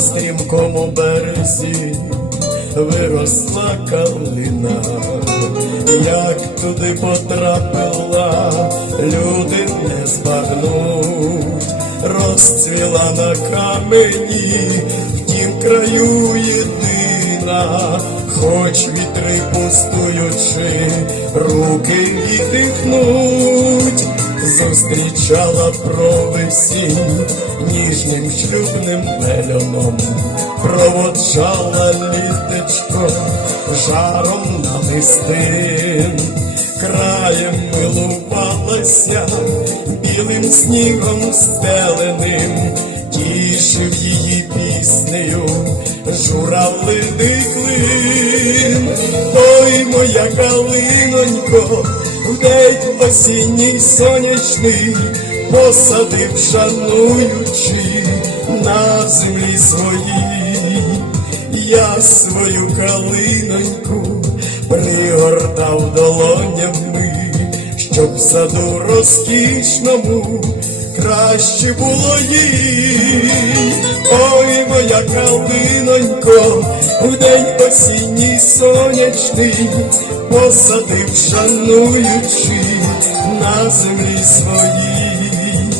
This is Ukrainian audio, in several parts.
стрімкому березі виросла калина, як туди потрапила, люди не збагнуть, розцвіла на камені, в тім краю єдина, хоч вітри пустуючи, руки віддихнуть зустрічала провесінь ніжним шлюбним пельоном, проводжала літечко жаром намистин, краєм милувалася білим снігом стеленим, тішив її піснею журавлиний клин, ой моя калинонько, в день осінній сонячний, посадив, шануючи на землі своїй, я свою калиноньку пригортав долонями, щоб в саду розкішному краще було їй. Ой, моя калинонько, в день осінній сонячний, посадив, шануючи на землі своїй,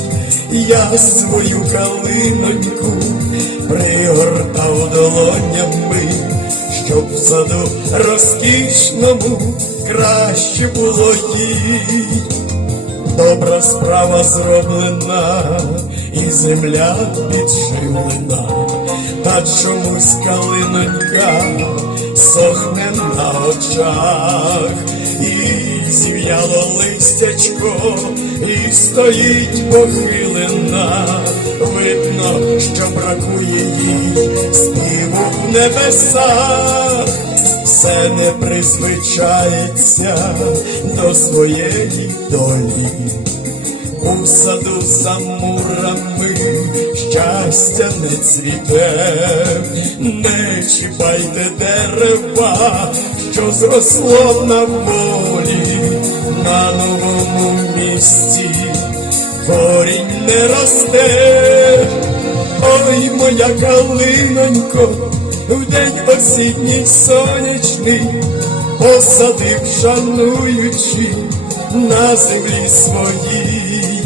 я свою калиноньку пригортав долонями, щоб в саду розкішному краще було їй. Добра справа зроблена, і земля підживлена, та чомусь калинонька сохне на очах, і зів'яло листячко, і стоїть похилена. Видно, що бракує їй співу в небесах все не призвичається до своєї долі. У саду за мурами щастя не цвіте, не чіпайте дерева, що зросло на волі, на новому місці корінь не росте. Ой, моя калинонько, в день осінній сонячний, посадив, шануючи на землі своїй,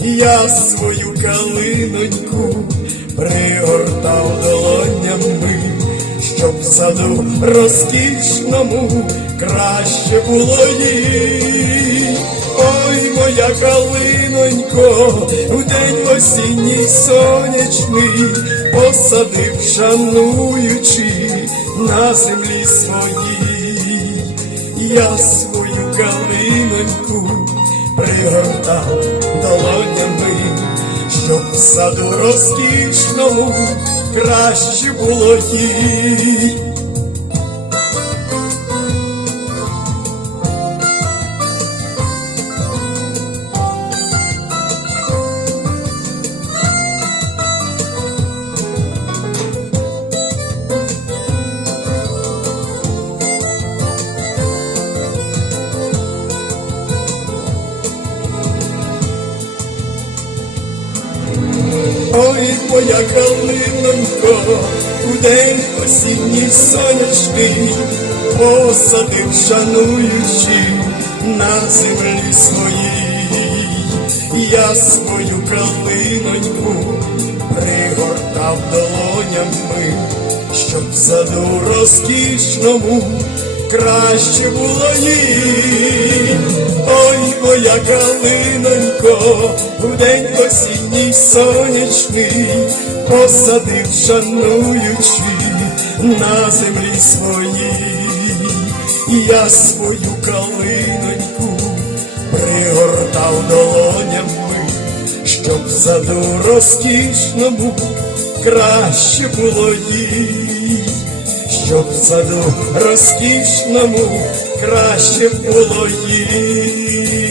я свою калиноньку пригортав долонями, щоб в саду розкішному краще було їй. Ой, моя калинонько, в день осінній сонячний, посадив, шануючи на землі своїй, я свою калиноньку пригортав долонями, щоб в саду розкішному краще було їй. Моя калинонько, у день осінній сонячний, посадив, шануючи на землі своїй, я свою калиноньку пригортав долонями, щоб саду розкішному краще було їй. Моя калинонько, в день осінній сонячний, посадив, шануючи на землі своїй, я свою калиноньку пригортав долонями, щоб саду розкішному краще було їй щоб в саду розкішному краще було їй.